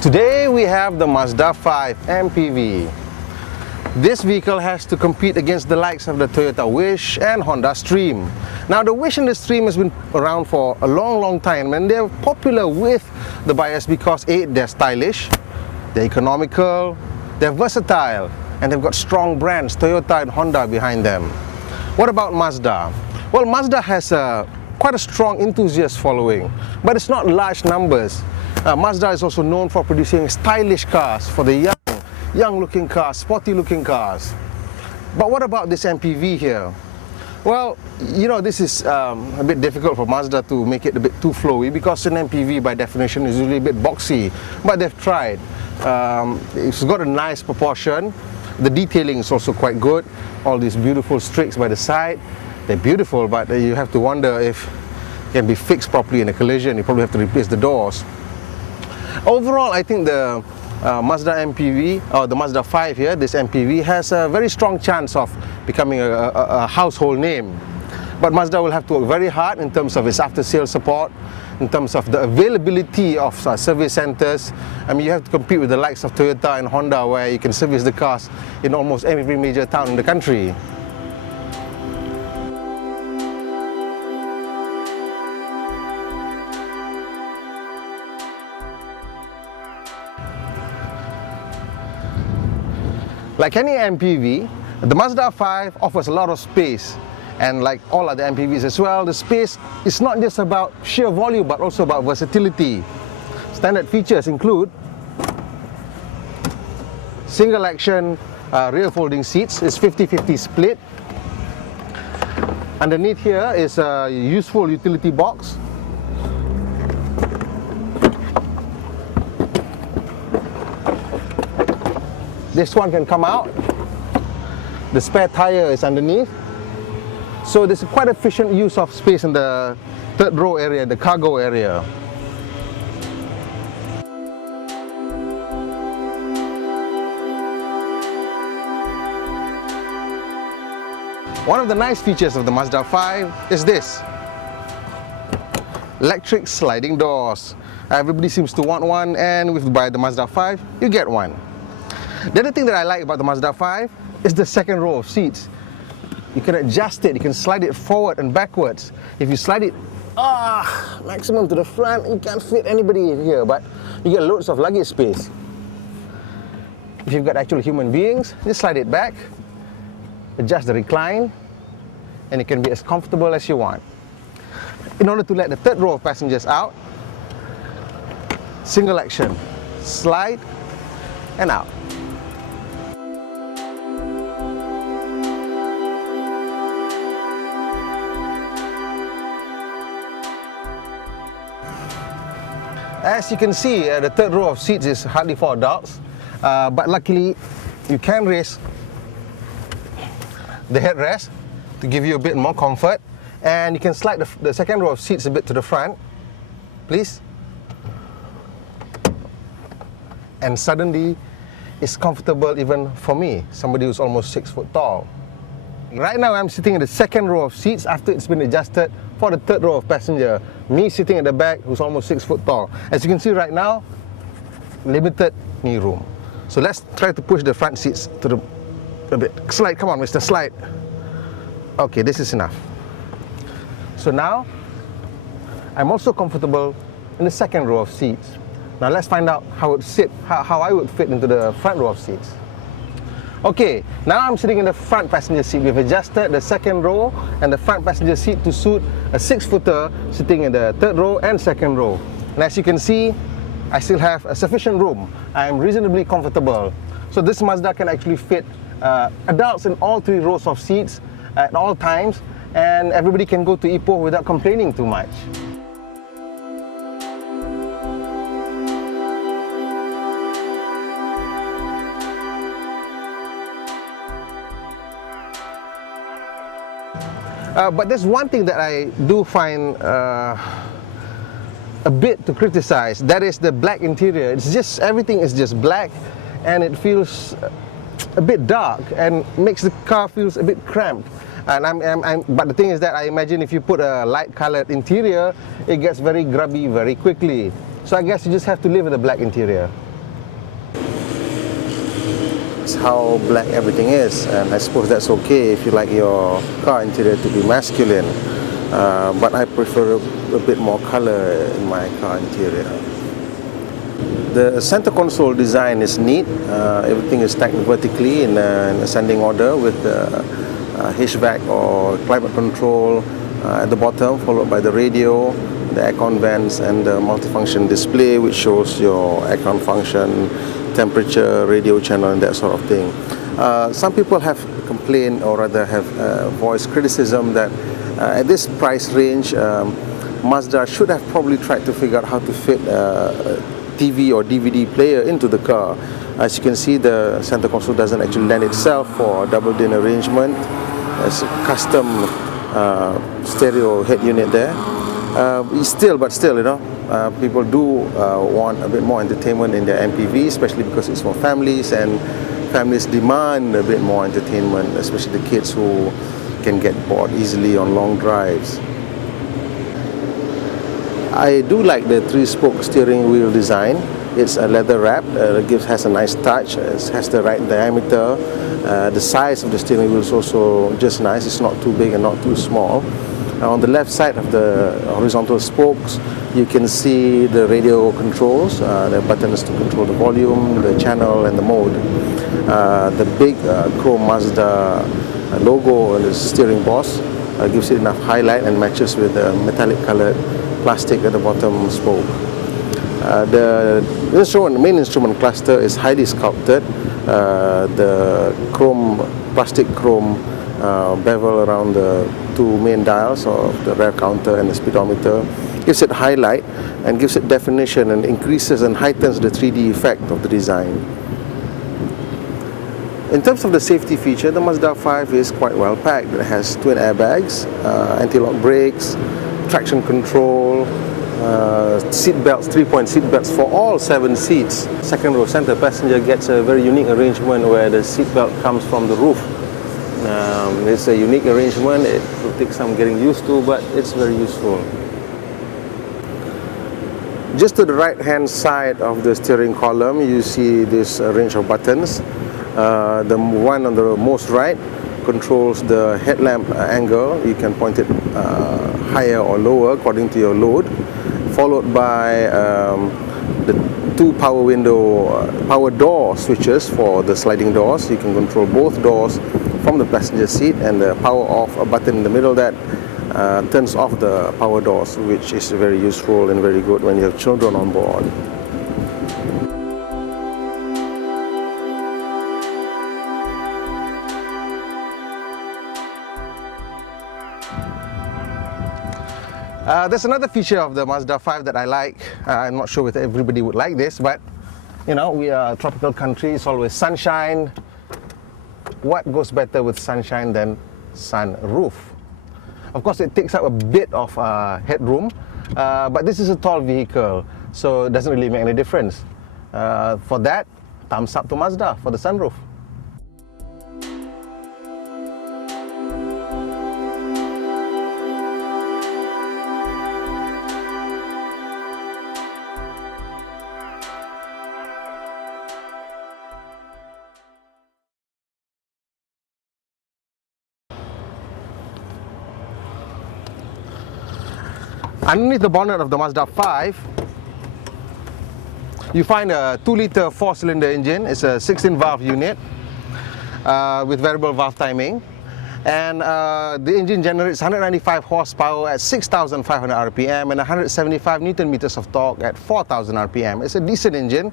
Today we have the Mazda 5 MPV. This vehicle has to compete against the likes of the Toyota Wish and Honda Stream. Now the Wish and the Stream has been around for a long time, and they're popular with the buyers because A, they're stylish, they're economical, they're versatile, and they've got strong brands, Toyota and Honda, behind them. What about Mazda? Well, Mazda has quite a strong enthusiast following, but it's not large numbers. Mazda is also known for producing stylish cars for the young looking cars, sporty looking cars. But what about this MPV here? Well, you know, this is a bit difficult for Mazda to make it a bit too flowy, because an MPV by definition is usually a bit boxy, but they've tried. It's got a nice proportion. The detailing is also quite good. All these beautiful streaks by the side, they're beautiful, but you have to wonder if it can be fixed properly in a collision. You probably have to replace the doors. Overall, I think the Mazda MPV, or the Mazda 5 here, this MPV, has a very strong chance of becoming a household name. But Mazda will have to work very hard in terms of its after-sales support, in terms of the availability of service centers. I mean, you have to compete with the likes of Toyota and Honda, where you can service the cars in almost every major town in the country. Like any MPV, the Mazda 5 offers a lot of space, and like all other MPVs as well, the space is not just about sheer volume but also about versatility. Standard features include single action rear folding seats. It's 50-50 split. Underneath here is a useful utility box. This one can come out. The spare tire is underneath. So there's quite efficient use of space in the third row area, the cargo area. One of the nice features of the Mazda 5 is this: electric sliding doors. Everybody seems to want one, and if you buy the Mazda 5, you get one. The other thing that I like about the Mazda 5 is the second row of seats. You can adjust it, you can slide it forward and backwards. If you slide it maximum to the front, you can't fit anybody in here, but you get loads of luggage space. If you've got actual human beings, just slide it back, adjust the recline, and it can be as comfortable as you want. In order to let the third row of passengers out, single action, slide and out. As you can see, the third row of seats is hardly for adults, but luckily you can raise the headrest to give you a bit more comfort, and you can slide the second row of seats a bit to the front, please. And suddenly it's comfortable even for me, somebody who's almost 6 foot tall. Right now I'm sitting in the second row of seats after it's been adjusted for the third row of passenger. Me sitting at the back, who's almost 6 foot tall. As you can see right now, limited knee room. So let's try to push the front seats to a bit. Slide, come on, Mr. Slide. Okay, this is enough. So now, I'm also comfortable in the second row of seats. Now let's find out how I would fit into the front row of seats. Okay, now I'm sitting in the front passenger seat. We've adjusted the second row and the front passenger seat to suit a 6-footer sitting in the third row and second row. And as you can see, I still have a sufficient room. I'm reasonably comfortable. So this Mazda can actually fit adults in all 3 rows of seats at all times, and everybody can go to Ipoh without complaining too much. But there's one thing that I do find a bit to criticize. That is the black interior. It's just, everything is just black, and it feels a bit dark and makes the car feels a bit cramped. And but the thing is that I imagine if you put a light colored interior, it gets very grubby very quickly. So I guess you just have to live with a black interior. that's how black everything is, and I suppose that's okay if you like your car interior to be masculine, but I prefer a bit more color in my car interior. The center console design is neat. Everything is stacked vertically in an ascending order with HVAC or climate control at the bottom, followed by the radio, the aircon vents, and the multifunction display, which shows your aircon function, temperature, radio channel, and that sort of thing. Some people have complained, or rather have voiced criticism, that at this price range, Mazda should have probably tried to figure out how to fit a TV or DVD player into the car. As you can see, the center console doesn't actually lend itself for a double din arrangement. It's a custom stereo head unit there. But still, you know, people do want a bit more entertainment in their MPV, especially because it's for families, and families demand a bit more entertainment, especially the kids who can get bored easily on long drives. I do like the 3-spoke steering wheel design. It's a leather wrap. Has a nice touch. It has the right diameter. The size of the steering wheel is also just nice. It's not too big and not too small. On the left side of the horizontal spokes, you can see the radio controls, the buttons to control the volume, the channel, and the mode. The big chrome Mazda logo on the steering boss gives it enough highlight and matches with the metallic colored plastic at the bottom spoke. The main instrument cluster is highly sculpted. The plastic chrome bevel around the two main dials of the rear counter and the speedometer gives it highlight and gives it definition and increases and heightens the 3D effect of the design. In terms of the safety feature, the Mazda 5 is quite well packed. It has twin airbags, anti-lock brakes, traction control, seat belts, 3-point seat belts for all 7 seats. Second row center passenger gets a very unique arrangement where the seat belt comes from the roof. It's a unique arrangement. It will take some getting used to, but it's very useful. Just to the right hand side of the steering column, you see this range of buttons. The one on the most right controls the headlamp angle. You can point it higher or lower according to your load, followed by the 2 power door switches for the sliding doors. You can control both doors from the passenger seat, and the power off button in the middle that turns off the power doors, which is very useful and very good when you have children on board. There's another feature of the Mazda 5 that I like. I'm not sure if everybody would like this, but you know, we are a tropical country, it's always sunshine. What goes better with sunshine than sunroof? Of course, it takes up a bit of headroom, but this is a tall vehicle, so it doesn't really make any difference. For that, thumbs up to Mazda for the sunroof. Underneath the bonnet of the Mazda 5, you find a 2-liter 4-cylinder engine. It's a 16-valve unit with variable valve timing. And the engine generates 195 horsepower at 6,500 RPM and 175 Newton meters of torque at 4,000 RPM. It's a decent engine.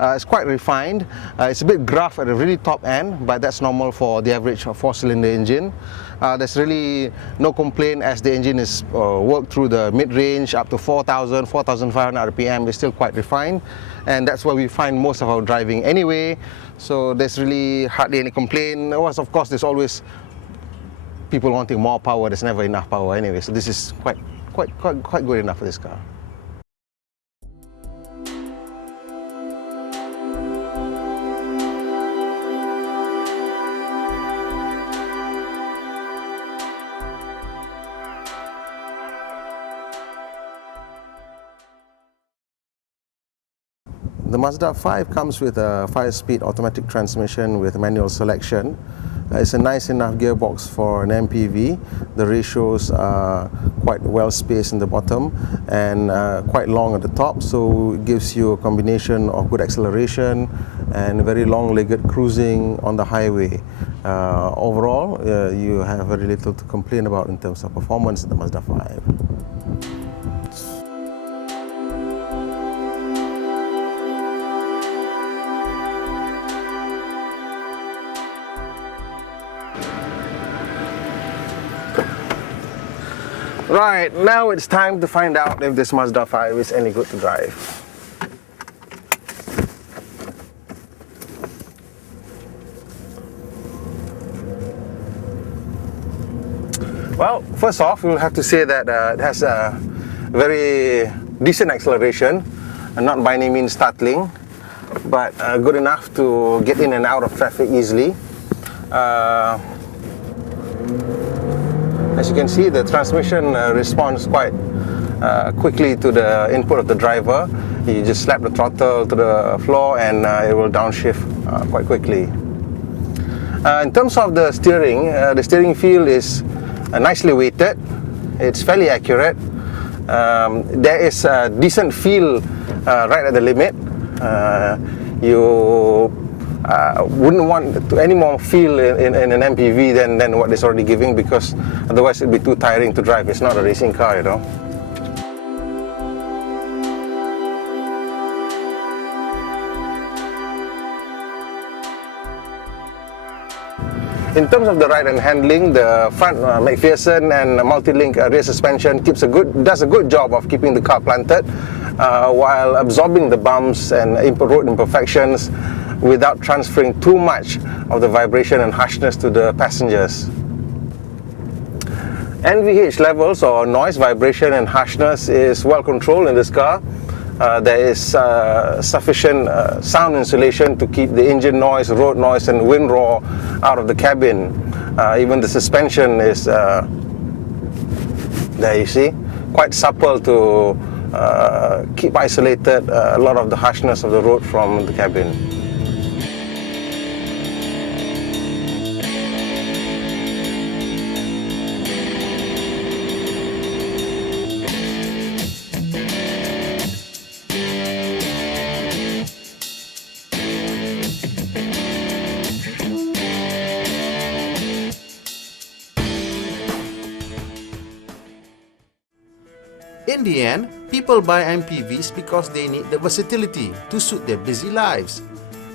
It's quite refined. It's a bit gruff at the really top end, but that's normal for the average 4-cylinder engine. There's really no complaint, as the engine is worked through the mid-range up to 4,000, 4,500 RPM. It's still quite refined, and that's where we find most of our driving anyway. So there's really hardly any complaint. Of course, there's always people wanting more power. There's never enough power anyway. So this is quite good enough for this car. The Mazda 5 comes with a 5-speed automatic transmission with manual selection. It's a nice enough gearbox for an MPV. The ratios are quite well spaced in the bottom and quite long at the top, so it gives you a combination of good acceleration and very long-legged cruising on the highway. Overall, you have very little to complain about in terms of performance in the Mazda 5. Right, now it's time to find out if this Mazda 5 is any good to drive. Well, first off, we'll have to say that it has a very decent acceleration, not by any means startling, but good enough to get in and out of traffic easily. As you can see, the transmission responds quite quickly to the input of the driver. You just slap the throttle to the floor and it will downshift quite quickly. In terms of the steering feel is nicely weighted. It's fairly accurate. There is a decent feel right at the limit. You wouldn't want to any more feel in an MPV than what it's already giving, because otherwise it'd be too tiring to drive. It's not a racing car, you know. In terms of the ride and handling, the front McPherson and multi-link rear suspension does a good job of keeping the car planted while absorbing the bumps and road imperfections without transferring too much of the vibration and harshness to the passengers. NVH levels, or noise, vibration and harshness, is well controlled in this car. There is sufficient sound insulation to keep the engine noise, road noise and wind roar out of the cabin. Even the suspension is, there you see, quite supple to keep isolated a lot of the harshness of the road from the cabin. In the end, people buy MPVs because they need the versatility to suit their busy lives.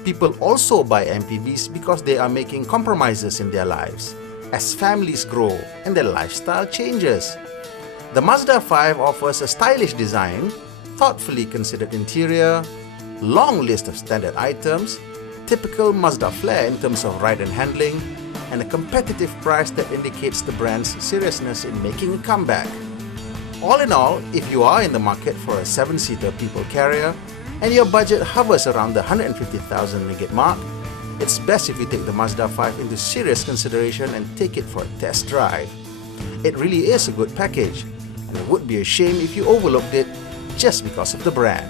People also buy MPVs because they are making compromises in their lives as families grow and their lifestyle changes. The Mazda 5 offers a stylish design, thoughtfully considered interior, long list of standard items, typical Mazda flair in terms of ride and handling, and a competitive price that indicates the brand's seriousness in making a comeback. All in all, if you are in the market for a 7-seater people carrier and your budget hovers around the 150,000 ringgit mark, it's best if you take the Mazda 5 into serious consideration and take it for a test drive. It really is a good package, and it would be a shame if you overlooked it just because of the brand.